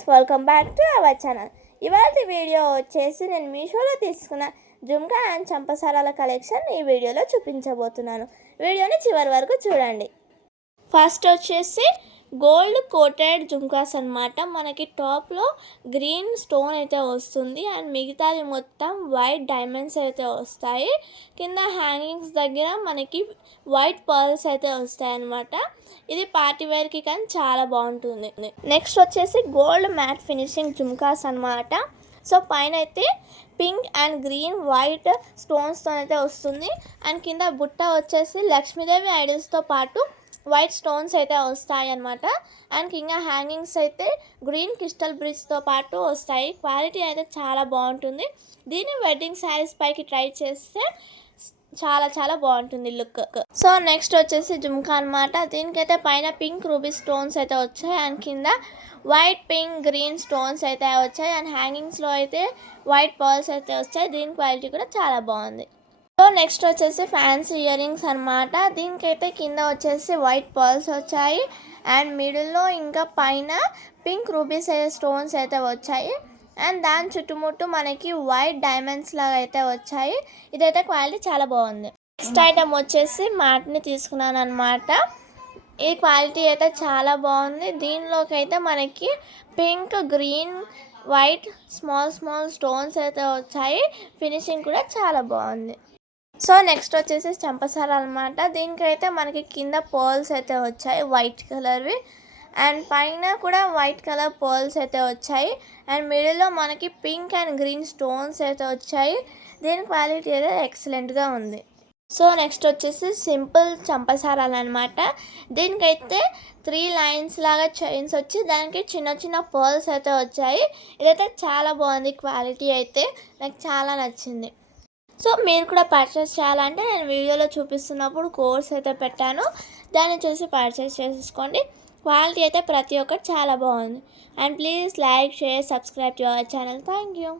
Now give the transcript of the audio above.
Guys, welcome back to our channel. ఇవాళ video వచ్చేసి నేను మీషోలో తీసుకున్న జుంకా అండ్ చంపసారాల కలెక్షన్ ఈ వీడియోలో చూపించబోతున్నాను. వీడియోని చివరి వరకు చూడండి. ఫస్ట్ వచ్చేసి గోల్డ్ కోటెడ్ జుంకాస్ అన్నమాట. మనకి టాప్లో గ్రీన్ స్టోన్ అయితే వస్తుంది అండ్ మిగతాది మొత్తం వైట్ డైమండ్స్ అయితే వస్తాయి. కింద హ్యాంగింగ్స్ దగ్గర మనకి వైట్ పర్ల్స్ అయితే వస్తాయి అన్నమాట. ఇది పార్టీ వేర్కి కానీ చాలా బాగుంటుంది. నెక్స్ట్ వచ్చేసి గోల్డ్ మ్యాట్ ఫినిషింగ్ జుంకాస్ అన్నమాట. సో పైన అయితే పింక్ అండ్ గ్రీన్ వైట్ స్టోన్స్తో అయితే వస్తుంది అండ్ కింద బుట్ట వచ్చేసి లక్ష్మీదేవి ఐడల్స్తో పాటు వైట్ స్టోన్స్ అయితే వస్తాయి అన్నమాట. అండ్ కింద హ్యాంగింగ్స్ అయితే గ్రీన్ క్రిస్టల్ బ్రిడ్జ్తో పాటు వస్తాయి. క్వాలిటీ అయితే చాలా బాగుంటుంది. దీన్ని వెడ్డింగ్ శారీస్ పైకి ట్రై చేస్తే చాలా చాలా బాగుంటుంది లుక్. సో నెక్స్ట్ వచ్చేసి జుమ్కా అనమాట. దీనికైతే పైన పింక్ రూబీ స్టోన్స్ అయితే వచ్చాయి అండ్ కింద వైట్ పింక్ గ్రీన్ స్టోన్స్ అయితే వచ్చాయి అండ్ హ్యాంగింగ్స్లో అయితే వైట్ పర్ల్స్ అయితే వచ్చాయి. దీని క్వాలిటీ కూడా చాలా బాగుంది. సో నెక్స్ట్ వచ్చేసి ఫ్యాన్సీ ఇయర్ రింగ్స్ అనమాట. దీనికైతే కింద వచ్చేసి వైట్ పర్ల్స్ వచ్చాయి అండ్ మిడిల్లో ఇంకా పైన పింక్ రూబీస్ స్టోన్స్ అయితే వచ్చాయి అండ్ దాని చుట్టుముట్టు మనకి వైట్ డైమండ్స్ లాగా అయితే వచ్చాయి. ఇదైతే క్వాలిటీ చాలా బాగుంది. నెక్స్ట్ ఐటమ్ వచ్చేసి మ్యాట్ని తీసుకున్నాను అనమాట. ఈ క్వాలిటీ అయితే చాలా బాగుంది. దీనిలోకి అయితే మనకి pink green white small small stones అయితే వచ్చాయి. ఫినిషింగ్ కూడా చాలా బాగుంది. సో నెక్స్ట్ వచ్చేసి చంపసార అనమాట. దీనికైతే మనకి కింద పర్ల్స్ అయితే వచ్చాయి వైట్ కలర్వి అండ్ పైన కూడా వైట్ కలర్ పర్ల్స్ అయితే వచ్చాయి అండ్ మిడిల్లో మనకి పింక్ అండ్ గ్రీన్ స్టోన్స్ అయితే వచ్చాయి. దీని క్వాలిటీ అయితే ఎక్సలెంట్గా ఉంది. సో నెక్స్ట్ వచ్చేసి సింపుల్ చంపసారాలు అనమాట. దీనికైతే 3 లైన్స్ లాగా చైన్స్ వచ్చి దానికి చిన్న చిన్న పర్ల్స్ అయితే వచ్చాయి. ఇదైతే చాలా బాగుంది. క్వాలిటీ అయితే నాకు చాలా నచ్చింది. సో మీరు కూడా పర్చేస్ చేయాలంటే నేను వీడియోలో చూపిస్తున్నప్పుడు కోడ్స్ అయితే పెట్టాను, దాన్ని చూసి పర్చేస్ చేసుకోండి. క్వాలిటీ అయితే ప్రతి ఒక్కటి చాలా బాగుంది. And please like, share, subscribe to our channel. Thank you.